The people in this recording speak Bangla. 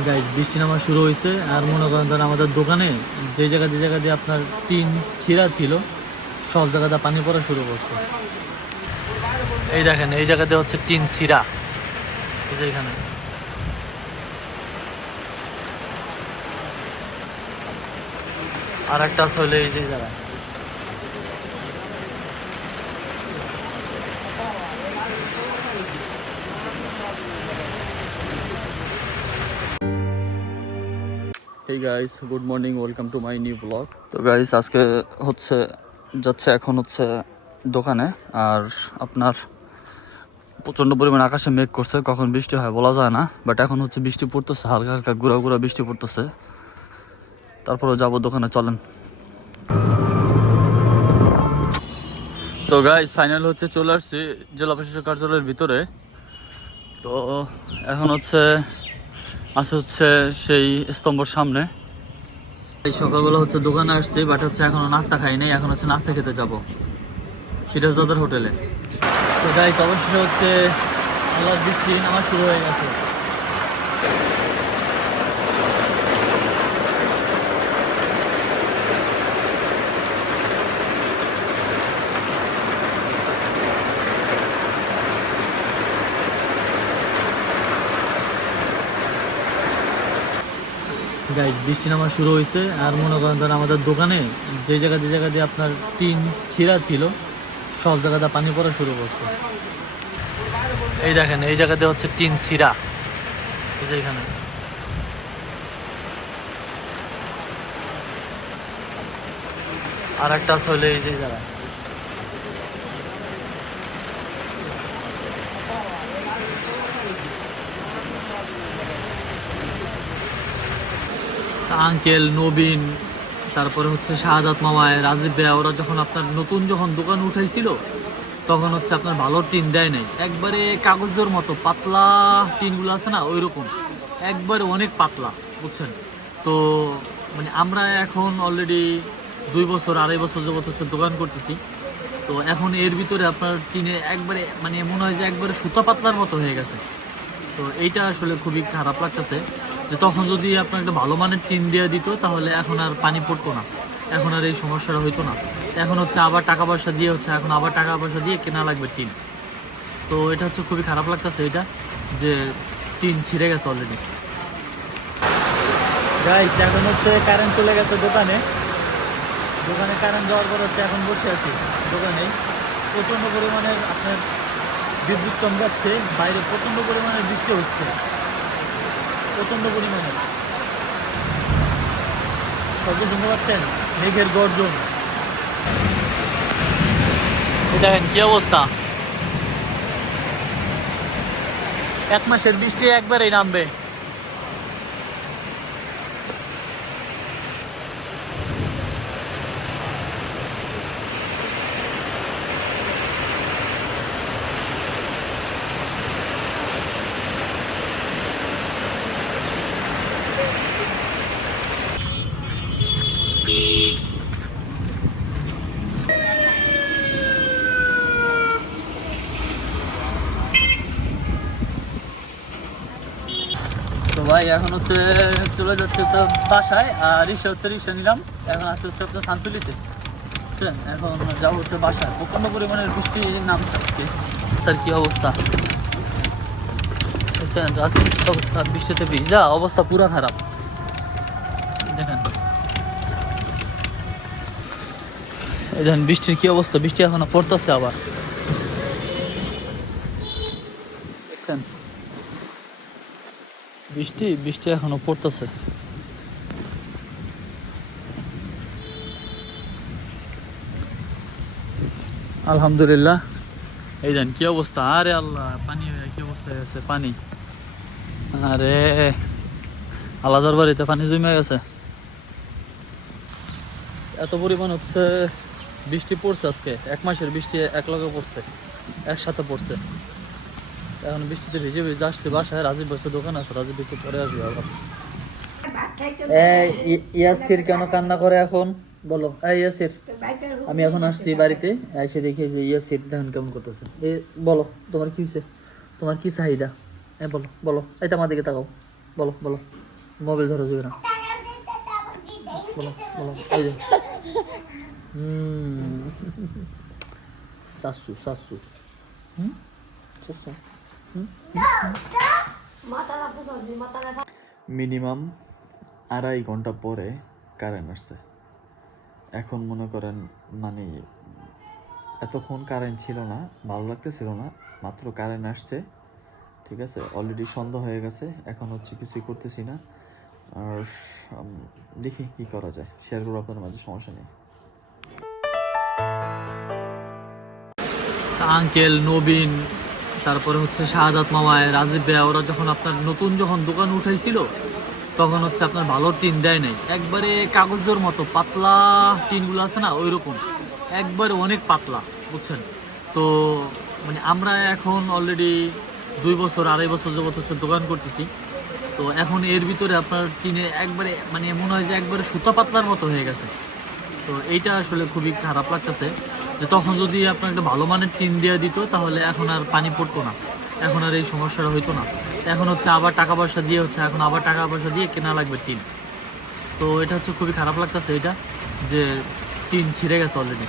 গাইস বৃষ্টি নামা শুরু হয়েছে আর মনে করেন ধরেন আমাদের দোকানে যে জায়গা দিয়ে আপনার টিন ছিঁড়া ছিল সব জায়গাতে পানি পড়া শুরু করছে। এই দেখেন এই জায়গাতে হচ্ছে টিন ছিঁড়া, এই যে এখানে। আর একটা আছে হলে এই যে জায়গা। Hey guys, good morning, welcome to my new vlog. তো গাইস আজকে হচ্ছে এখন হচ্ছে দোকানে। আর আপনার প্রচণ্ড পরিমাণ আকাশে মেঘ করছে, কখন বৃষ্টি হয় বলা যায় না, বাট এখন হচ্ছে বৃষ্টি পড়তেছে, হালকা হালকা গুঁড়া গুঁড়া বৃষ্টি পড়তেছে। তারপরে যাবো দোকানে, চলেন। তো গাইস ফাইনাল হচ্ছে চলে আসছি জেলা প্রশাসক কার্যালয়ের ভিতরে। তো এখন হচ্ছে সেই স্তম্ভর সামনে। এই সকালবেলা হচ্ছে দোকানে আসছি, বাট হচ্ছে এখনো নাস্তা খাই নাই, এখন হচ্ছে নাস্তা খেতে যাব সিরাজদাদার হোটেলে। তো গাইস অবশ্যই হচ্ছে আল্লাহর বৃষ্টি নামা শুরু হয়ে গেছে। গাইস বৃষ্টি নামা শুরু হয়েছে আর মনে করেন ধরেন আমাদের দোকানে যে জায়গা দিয়ে আপনার টিন ছিঁড়া ছিল সব জায়গাতে পানি পড়া শুরু করছে। এই দেখেন এই জায়গাতে হচ্ছে টিন ছিঁড়া, এই যে এখানে। আর একটা আছে হলে এই যে জায়গা। আঙ্কেল নবীন, তারপরে হচ্ছে শাহাদাত মামায়, রাজীব ভাইয়া, ওরা যখন আপনার নতুন যখন দোকান উঠাইছিল তখন হচ্ছে আপনার ভালো টিন দেয় নাই, একবারে কাগজের মতো পাতলা টিনগুলো আছে না ওইরকম, একবারে অনেক পাতলা, বুঝছেন। তো মানে আমরা এখন অলরেডি 2 বছর 2.5 বছর যাবত হচ্ছে দোকান করতেছি। তো এখন এর ভিতরে আপনার টিনে একবারে মানে মনে হয় যে একবারে সুতা পাতলার মতো হয়ে গেছে। তো এইটা আসলে খুবই খারাপ লাগতেছে যে তখন যদি আপনার একটা ভালো মানের টিন দিয়ে দিত তাহলে এখন আর পানি পড়তো না, এখন আর এই সমস্যাটা হইতো না। এখন হচ্ছে আবার টাকা পয়সা দিয়ে এখন আবার টাকা পয়সা দিয়ে কেনা লাগবে টিন। তো এটা হচ্ছে খুবই খারাপ লাগতেছে এটা, যে টিন ছিঁড়ে গেছে অলরেডি। গাইস এখন হচ্ছে কারেন্ট চলে গেছে দোকানে কারেন্ট যাওয়ার পর হচ্ছে এখন বসে আছি দোকানে। প্রচণ্ড পরিমাণের আপনার বিদ্যুৎ চমকাচ্ছে, বাইরে প্রচণ্ড পরিমাণের বৃষ্টি হচ্ছে, প্রচণ্ড পরিমাণে। শব্দ শুনতে পাচ্ছেন, মেঘের গর্জন। দেখেন কি অবস্থা, 1 মাসের বৃষ্টি একবারেই নামবে। তো ভাই এখন হচ্ছে চলে যাচ্ছে হচ্ছে বাসায়, আর রিক্সা নিলাম, এখন আসছে হচ্ছে আপনার শান্তুলিতে, বুঝছেন। এখন যাবো হচ্ছে বাসায়, প্রচণ্ড পরিমাণের বৃষ্টি নামছে আজকে। স্যার কি অবস্থা বুঝছেন, রাস্তার অবস্থা বৃষ্টিতে ভিজা অবস্থা পুরো খারাপ। দেখেন এই দেখেন বৃষ্টির কি অবস্থা, বৃষ্টি এখনো পড়তেছে আবার, দেখছেন বৃষ্টি এখনো পড়তেছে। আলহামদুলিল্লাহ। এই দেন কি অবস্থা, আরে আল্লাহ পানি কি অবস্থা হয়ে গেছে, পানি, আরে আলাদার বাড়িতে পানি জমে গেছে। এত পরিমাণ হচ্ছে বৃষ্টি পড়ছে আজকে, 1 মাসের বৃষ্টি একলগে পড়ছে, একসাথে পড়ছে। এখন বৃষ্টিতে ভিজে ভিজে আসছে বাসায়, রাজীব বসে দোকান আছে, রাজীব একটু পরে আসবে আবার। ইয়াসির কেন কান্না করে এখন বলো, ইয়াসির আমি এখন আসছি বাড়িতে, এসে দেখি যে ইয়াসির দেখেন কেমন করতেছে। বলো তোমার কি হয়েছে, তোমার কি চাহিদা, বলো বলো, এই তো আমার দিকে তাকাও, বলো বলো। মোবাইল ধরো যাবে না, বলো বলো। এই যে শাশু শাশু শাশু। মিনিমাম 2.5 ঘন্টা পরে কারেন্ট আসছে। এখন মনে করেন মানে এতক্ষণ কারেন্ট ছিল না, ভালো লাগতেছিল না, মাত্র কারেন্ট আসছে। ঠিক আছে, অলরেডি সন্ধ্যা হয়ে গেছে, এখন হচ্ছে কিছুই করতেছি না। আর দেখি কি করা যায়, শেয়ার করবো আপনার মাঝে, সমস্যা নেই। আঙ্কেল নবীন, তারপরে হচ্ছে শাহাদাত মামায়, রাজীব ভাইয়া, ওরা যখন আপনার নতুন যখন দোকান উঠাইছিল তখন হচ্ছে আপনার ভালো টিন দেয় নাই, একবারে কাগজের মতো পাতলা টিনগুলো আছে না ওইরকম, একবারে অনেক পাতলা, বুঝছেন তো। মানে আমরা এখন অলরেডি 2 বছর 2.5 বছর যাবত হচ্ছে দোকান করতেছি। তো এখন এর ভিতরে আপনার টিনে একবারে মানে মনে হয় যে একবারে সুতা পাতলার মতো হয়ে গেছে। তো এইটা আসলে খুবই খারাপ লাগতেছে, যে তখন যদি আপনার একটা ভালো মানের টিন দিয়ে দিত তাহলে এখন আর পানি পড়তো না, এখন আর এই সমস্যাটা হইতো না। এখন হচ্ছে আবার টাকা পয়সা দিয়ে হচ্ছে এখন আবার টাকা পয়সা দিয়ে কেনা লাগবে টিন। তো এটা হচ্ছে খুবই খারাপ লাগতেছে এটা, যে টিন ছিঁড়ে গেছে অলরেডি।